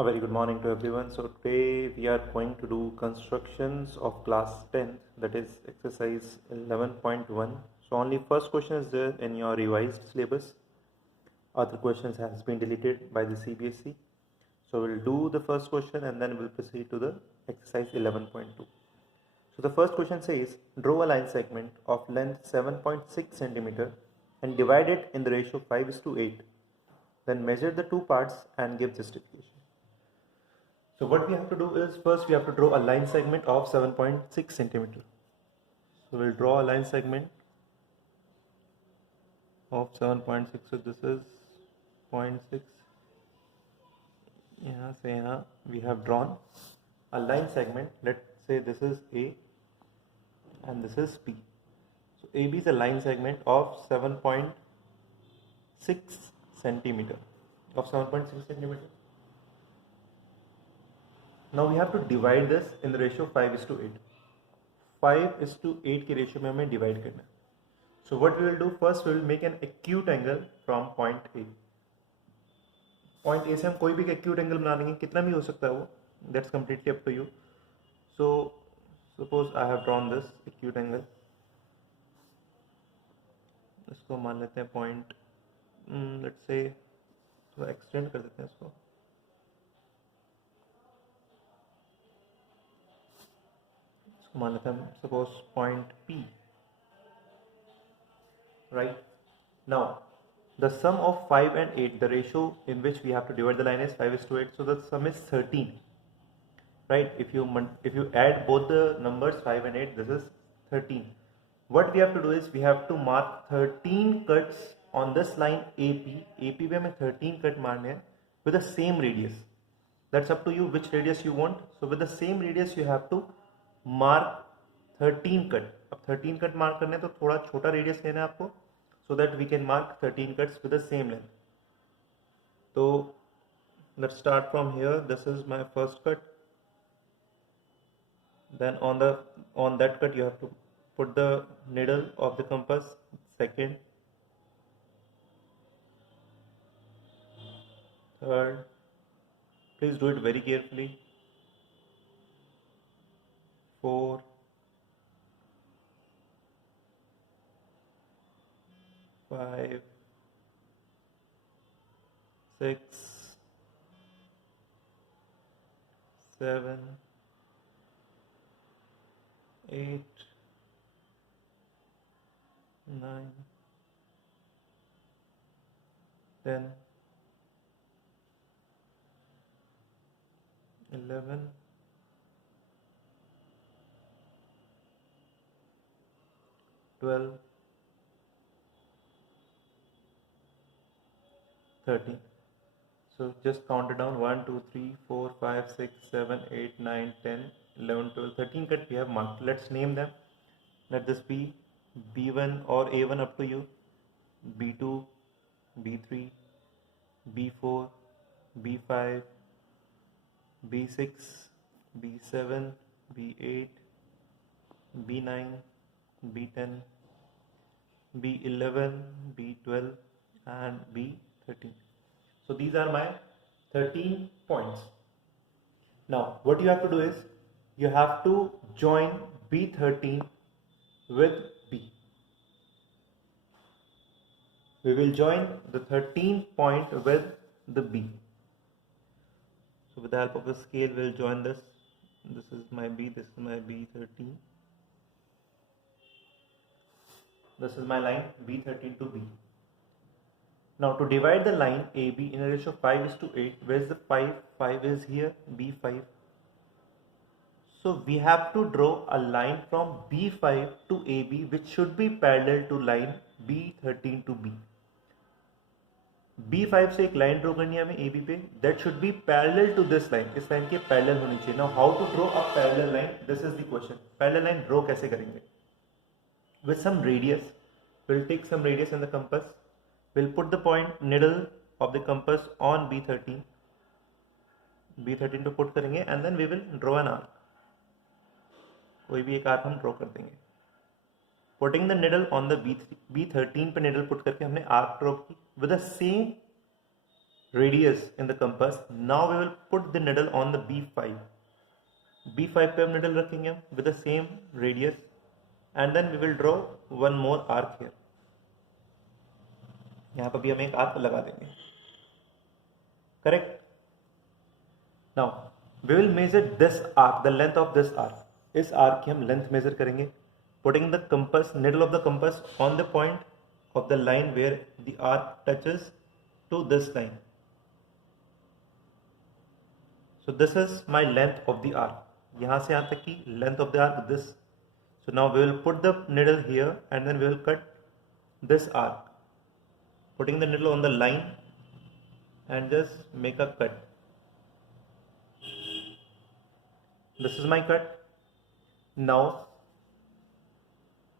A very good morning to everyone. So today we are going to do constructions of class 10th, that is exercise 11.1. So only first question is there in your revised syllabus. Other questions has been deleted by the CBSE. So we'll do the first question and then we'll proceed to the exercise 11.2. So the first question says, draw a line segment of length 7.6 centimeter and divide it in the ratio 5:8. Then measure the two parts and give justification. So what we have to do is, first we have to draw a line segment of 7.6 centimeter. So we'll draw a line segment of 7.6. So this is 0.6. यहाँ से यहाँ we have drawn a line segment. Let's say this is A and this is B. So AB is a line segment of 7.6 centimeter. Now we have to divide this in the ratio 5:8. 5:8 के ratio में हमें divide करना है. So what we will do, first we will make an acute angle from point A. Point A से हम कोई भी acute angle बना लेंगे, कितना भी हो सकता है वो, that's completely up to you. So suppose I have drawn this acute angle. इसको मान लेते हैं point, let's say थोड़ा extend कर देते हैं इसको. मान लेते हैं suppose point P. Right now the sum of 5 and 8, the ratio in which we have to divide the line is 5:8, so the sum is 13. Right, if you add both the numbers 5 and 8, this is 13. What we have to do is we have to mark 13 cuts on this line AP पे हमें 13 cut मारने हैं with the same radius. That's up to you which radius you want. So with the same radius you have to mark 13 cut. अब 13 cut mark करने हैं तो थोड़ा छोटा रेडियस लेना है आपको, so that we can mark 13 cuts with the same length. So let's start from here. This is my first cut. Then on that cut you have to put the needle of the compass. Second, third, please do it very carefully. 4, 5, 6, 7, 8, 9, 10, 11, 12, 13. So just count it down. 1, 2, 3, 4, 5, 6, 7, 8, 9, 10, 11, 12, 13 cut we have marked. Let's name them. Let this be B1 or A1, up to you. B2, B3, B4, B5, B6, B7, B8, B9, B10, B11, B12 and B13. So these are my 13 points. Now what you have to do is you have to join B13 with B. We will join the 13 point with the B. So with the help of the scale we'll join this. This is my B, this is my B13. This is my line B13 to B. Now to divide the line AB in a ratio 5:8, where is the 5? 5 is here, B5. So we have to draw a line from B5 to AB which should be parallel to line B13 to B. B5 से एक line draw करनी है हमें AB पे, that should be parallel to this line. इस line के parallel होनी चाहिए. Now how to draw a parallel line? This is the question. Parallel line draw कैसे करेंगे? With some radius. We'll take some radius in the compass. We'll put the point needle of the compass on B13. B13 पे put करेंगे and then we will draw an arc. कोई भी एक arc हम draw कर देंगे. Putting the needle on the B13 पे needle put करके हमने arc ड्रॉ की with the same radius in the compass. Now we will put the needle on the B5. B5 पे हम needle रखेंगे with the same radius, and then we will draw one more arc here. यहाँ पर भी हम एक arc लगा देंगे. Correct? Now we will measure this arc, the length of this arc. इस arc की हम length measure करेंगे, putting the compass, needle of the compass on the point of the line where the arc touches to this line. So this is my length of the arc. यहाँ से यहाँ तक की length of the arc this. So now we will put the needle here and then we will cut this arc, putting the needle on the line and just make a cut. This is my cut. Now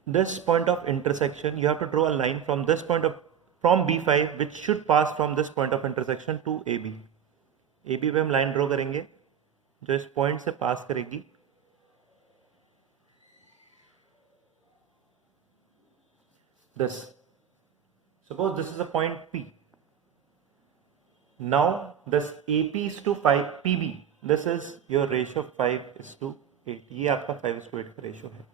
this point of intersection, you have to draw a line from this point of, from B5, which should pass from this point of intersection to AB. AB पे हम line draw करेंगे जो इस point से पास करेगी. This, suppose this is a point P. Now this AP is to 5 PB. This is your ratio 5:8. ये आपका 5:8 का रेशियो है.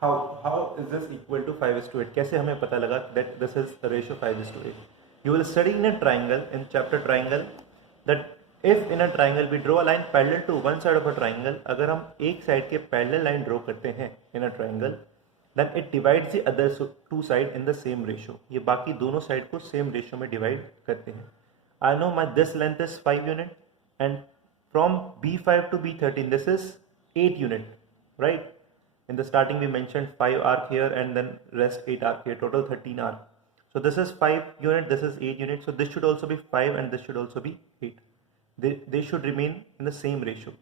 How is this equal to 5:8? कैसे हमें पता लगा that this is the ratio 5:8? You will study in a triangle, in chapter triangle, that if in a triangle we draw a line parallel to one side of a triangle, अगर हम एक side के parallel line draw करते हैं in a triangle, then it divides the other two side in the same ratio. ये बाकी दोनों side को same ratio में divide करते हैं. I know my this length is 5 unit, and from B5 to B13 this is 8 unit, right? In the starting we mentioned 5 arc here and then rest 8 arc here, total 13 arc. So this is 5 unit, this is 8 unit. So this should also be 5 and this should also be 8. They should remain in the same ratio.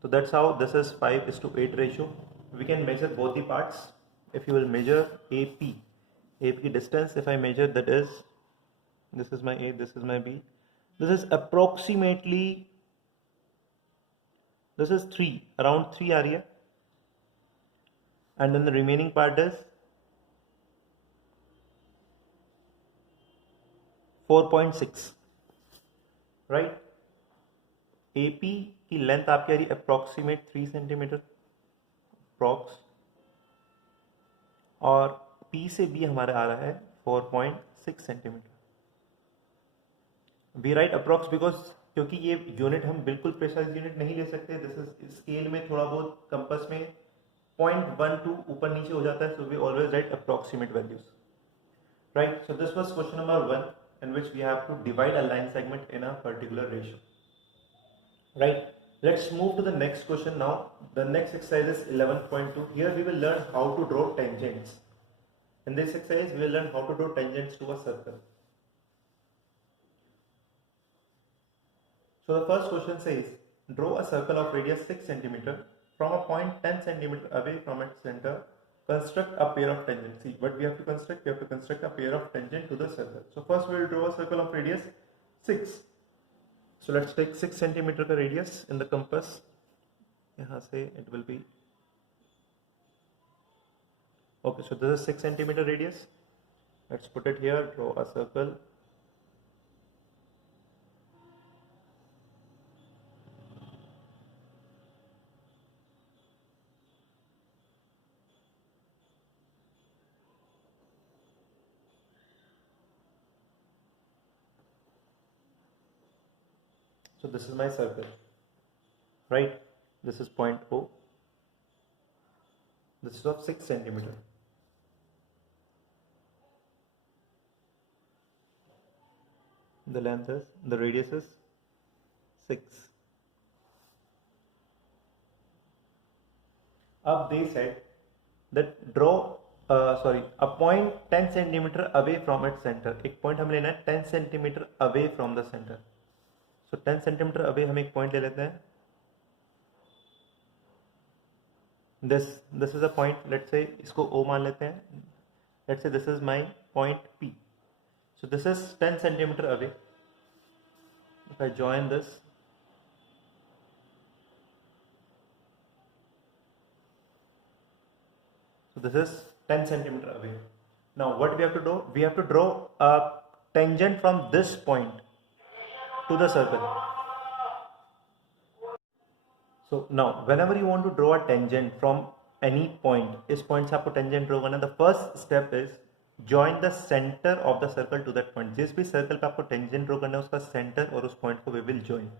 So that's how this is 5:8 ratio. We can measure both the parts. If you will measure AP distance, if I measure, that is, this is my A, this is my B. This is approximately, this is 3, around 3 area. And then the remaining part is 4.6, right? AP की length आपकी आ रही approximate 3 centimetre approx, और P से B हमारा आ रहा है 4.6 centimetre. We write approx because क्योंकि ये यूनिट हम बिल्कुल प्रेसाइज यूनिट नहीं ले सकते. दिस इज स्केल में थोड़ा बहुत कंपास में 0.12 ऊपर नीचे हो जाता है. So we always write approximate values, right? So this was question number 1 in which we have to divide a line segment in a particular ratio, right? Let's move to the next question now. The next exercise is 11.2. Here we will learn how to draw tangents. In this exercise we will learn how to draw tangents to a circle. So the first question says, draw a circle of radius 6 cm from a point 10 cm away from its center. Construct a pair of tangents. See what we have to construct. We have to construct a pair of tangent to the circle. So first we will draw a circle of radius 6. So let's take 6 cm का radius in the compass. यहाँ से it will be, okay, so this is 6 cm radius. Let's put it here. Draw a circle. So this is my circle, right? This is point O. This is of 6 cm. The length is, the radius is 6. Up they said that draw a point 10 cm away from its center. एक point हम लेना है 10 cm away from the center. So 10 cm away हम एक point ले लेते हैं. This is a point. Let's say इसको O मान लेते हैं. Let's say this is my point P. So this is 10 cm away. If I join this, so this is 10 cm away. Now what we have to do? We have to draw a tangent from this point to the circle. So now whenever you want to draw a tangent from any point, इस point से आपको tangent draw करना है, the first step is join the center of the circle to that point. जिस भी circle पे आपको tangent draw करना है उसका center और उस point को we will join.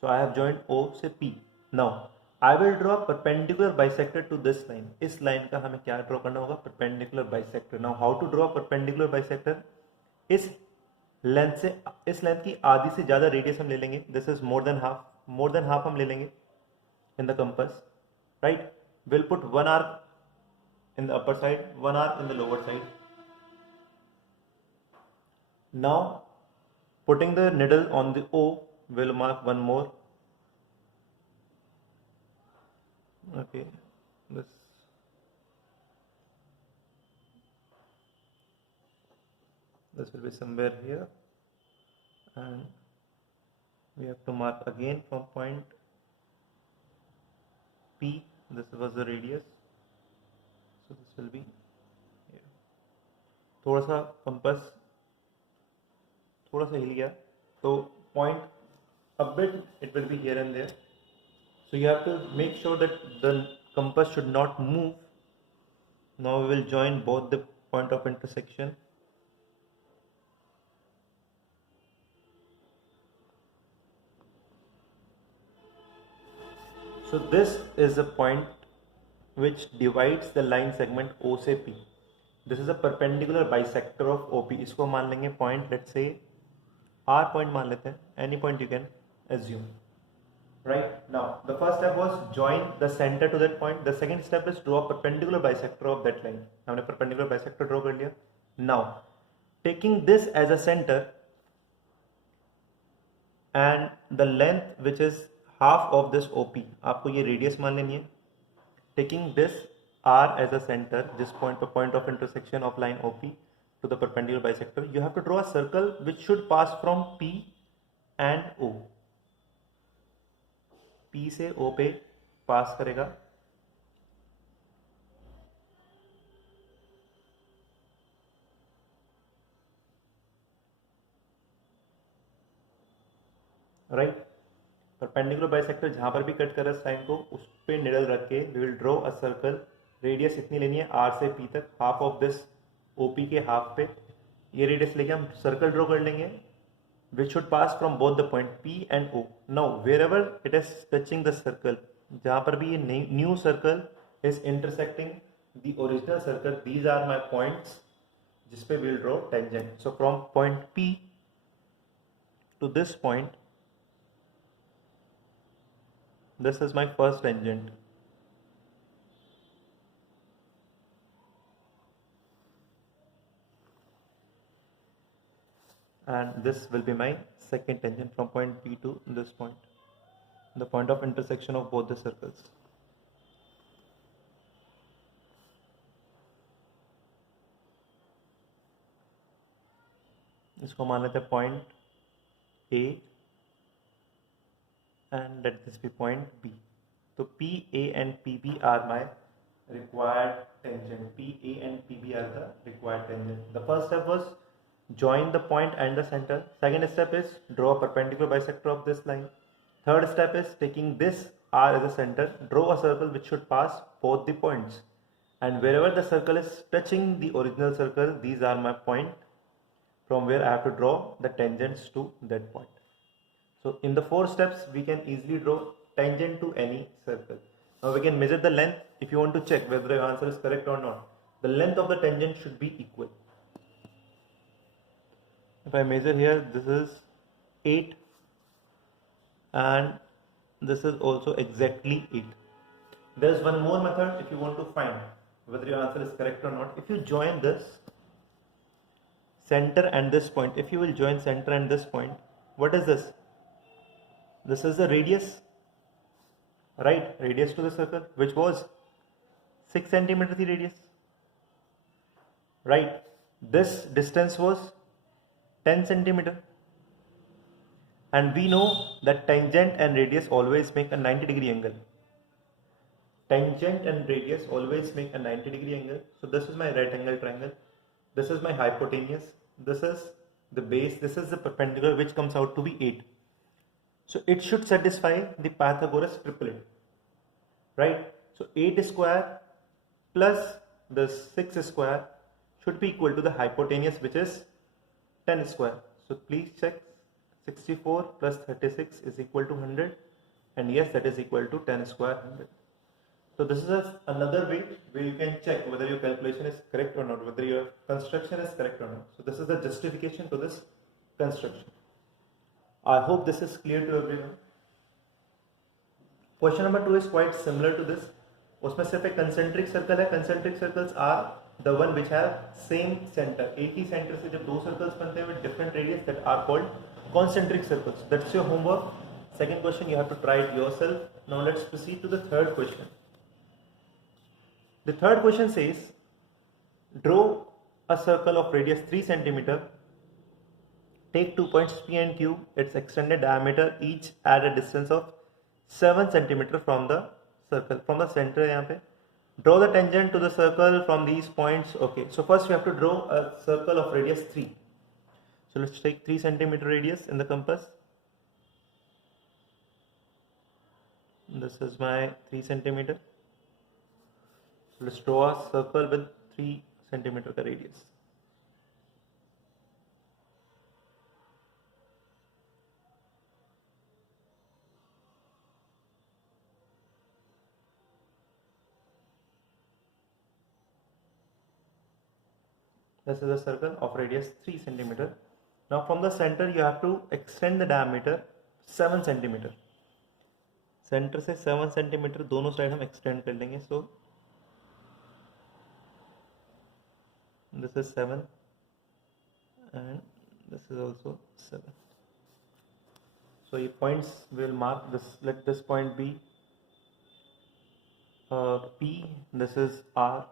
So I have joined O से P. Now I will draw a perpendicular bisector to this line. इस line का हमें क्या draw करना होगा? Perpendicular bisector. Now how to draw a perpendicular bisector? इस length की आधी से ज़्यादा रेडियस हम ले लेंगे. This is more than half हम ले लेंगे in the compass, right? We'll put one arc in the upper side, one arc in the lower side. Now putting the needle on the O, we'll mark one more. Okay, this will be somewhere here, and we have to mark again from point P. This was the radius, so this will be here. थोड़ा सा compass थोड़ा सा हिल गया, तो point a bit it will be here and there. So you have to make sure that the compass should not move. Now we will join both the point of intersection. So this is the point which divides the line segment O से P. This is a perpendicular bisector of OP. इसको मान लेंगे point, let's say R point मान लेते हैं. Any point you can assume. Right, now the first step was join the center to that point. The second step is draw a perpendicular bisector of that line. हमने perpendicular bisector draw कर लिया. Now taking this as a center and the length which is half of this OP, आपको ये radius मान लेनी है. Taking this R as a center, this point of intersection of line OP to the perpendicular bisector, you have to draw a circle which should pass from P and O. P से O पे पास करेगा. Right, perpendicular bisector जहां पर भी cut कर रहा है sign को, उस पे निडल रख के we will draw a circle. Radius इतनी लेनी है R से P तक, हाफ ऑफ दिस OP के हाफ पे ये रेडियस लेके हम सर्कल ड्रॉ कर लेंगे which should pass from both the point P and O. Now wherever it is touching the circle, जहाँ पर भी ये new circle is intersecting the original circle, these are my points जिस पे we'll draw tangent. So from point P to this point, this is my first tangent. And this will be my second tangent from point P to this point, the point of intersection of both the circles. इसको मान लेते हैं point A and let this be point B. So P, A and PB are my required tangent. P, A and PB are the required tangent. The first step was join the point and the center. Second step is draw a perpendicular bisector of this line. Third step is taking this R as a center, draw a circle which should pass both the points, and wherever the circle is touching the original circle, these are my point from where I have to draw the tangents to that point. So in the 4 steps we can easily draw tangent to any circle. Now we can measure the length. If you want to check whether your answer is correct or not, the length of the tangent should be equal. If I measure here, this is 8 and this is also exactly 8. There is one more method if you want to find whether your answer is correct or not. If you join this center and this point, if you will join center and this point, what is this? This is the radius, right? Radius to the circle, which was 6 centimeter the radius, right? This distance was 10 centimeter, and we know that tangent and radius always make a 90-degree angle. Tangent and radius always make a 90-degree angle. So this is my right angle triangle. This is my hypotenuse. this is the base, this is the perpendicular which comes out to be 8. So it should satisfy the Pythagoras triplet, right? So 8 square plus the 6 square should be equal to the hypotenuse, which is 10 square. So please check, 64 plus 36 is equal to 100, and yes, that is equal to 10 square 100. So this is another way where you can check whether your calculation is correct or not, whether your construction is correct or not. So this is the justification to this construction. I hope this is clear to everyone. Question number 2 is quite similar to this. उसमें सिर्फ एक concentric circle है. Concentric circles are the one which have same center. एक ही center से जब दो circles बनते हैं with different radius, that are called concentric circles. That's your homework. Second question you have to try it yourself. Now let's proceed to the third question. The third question says, draw a circle of radius 3 cm. Take 2 points P and Q, its extended diameter, each at a distance of 7 cm from the circle. From the center यहाँ पे. Draw the tangent to the circle from these points. Okay, so first we have to draw a circle of radius 3. So let's take 3 cm radius in the compass. This is my 3 cm. So let's draw a circle with 3 cm का radius. This is a circle of radius 3 cm. Now from the center you have to extend the diameter 7 cm. Center से 7 cm दोनों side हम extend कर लेंगे. So this is 7 and this is also 7. So your points will mark this. Let this point be P. This is R.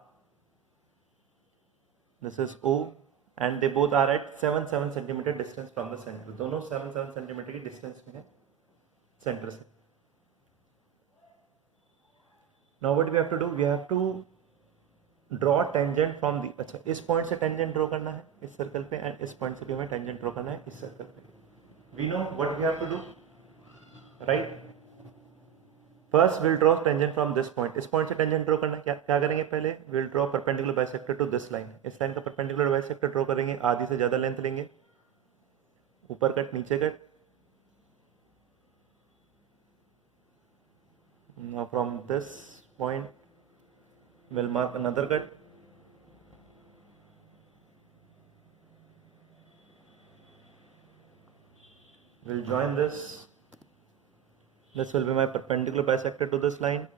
This is O, and they both are at 7 cm distance from the center. दोनों 7 cm की distance में है center से. Now what we have to do? We have to draw tangent from the. अच्छा, इस point से tangent draw करना है इस circle पे, and इस point से भी हमें tangent draw करना है इस circle पे. We know what we have to do, right? First we'll draw tangent from this point. इस point से tangent draw करना क्या करेंगे पहले? We'll draw perpendicular bisector to this line. इस line का perpendicular bisector draw करेंगे, आधी से ज़्यादा length लेंगे, ऊपर कट नीचे cut. Now from this point we'll mark another cut. We'll join this. This will be my perpendicular bisector to this line.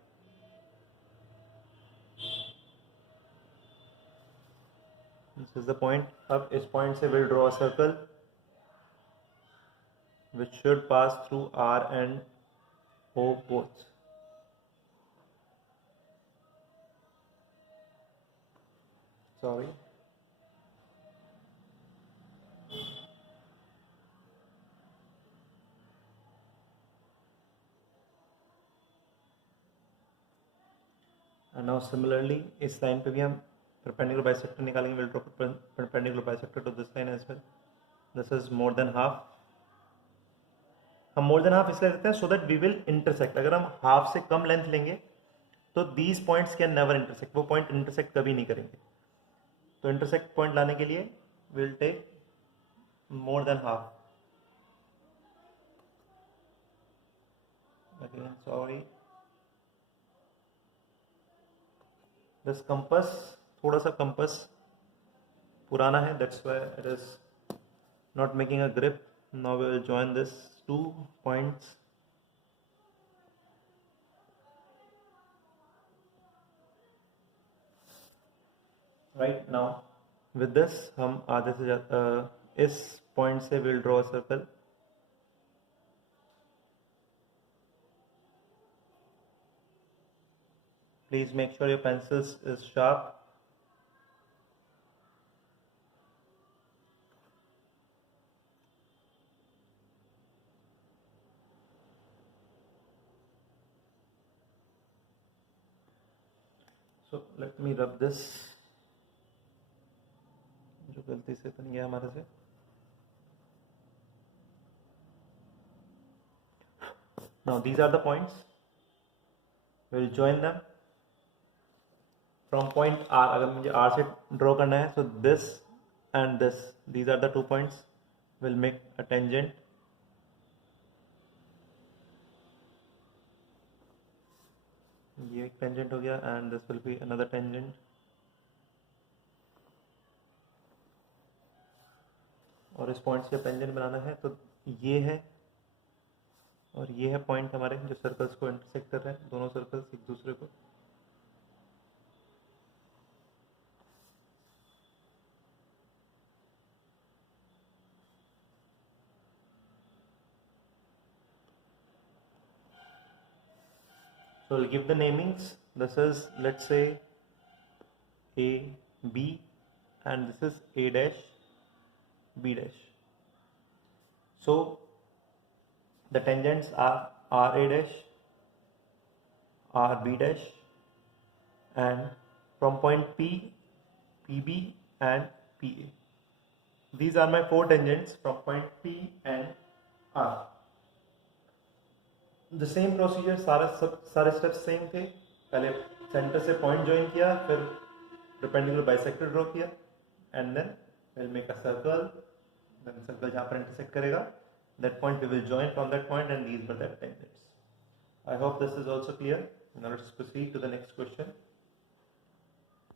This is the point. अब इस point से we'll draw a circle which should pass through R and O both. Sorry. And now similarly इस line पे भी हम perpendicular bisector निकालेंगे. We'll draw perpendicular bisector to this line as well. This is more than half. हम more than half इसलिए लेते हैं so that we will intersect. अगर हम half से कम length लेंगे तो these points can never intersect. वो point intersect कभी नहीं करेंगे. तो intersect point लाने के लिए we'll take more than half. Again, sorry. This compass, थोड़ा सा compass पुराना है, that's why it is not making a grip. Now we will join this 2 points. Right now with this हम आधे से इस point से we'll draw a circle. Please make sure your pencils is sharp. So let me rub this. जो गलती से तो नहीं गया हमारे से. Now these are the points. We'll join them from point R. अगर मुझे R से draw करना है, so this and this, these are the 2 points, will make a tangent. ये एक tangent हो गया and this will be another tangent. और इस पॉइंट से tangent बनाना है तो ये है और ये है पॉइंट हमारे जो सर्कल्स को इंटरसेक्ट कर रहे हैं, दोनों सर्कल्स एक दूसरे को. So we'll give the namings. This is, let's say, A, B, and this is A dash, B dash. So the tangents are RA dash, RB dash, and from point P, PB and PA. These are my 4 tangents from point P and R. The same procedure, सारे steps same थे. पहले center से point join किया, फिर perpendicular bisector draw किया, and then we'll make a circle. Then circle जहाँ पर intersect करेगा, that point we will join from that point, and these were the tangents. I hope this is also clear. Now let's proceed to the next question.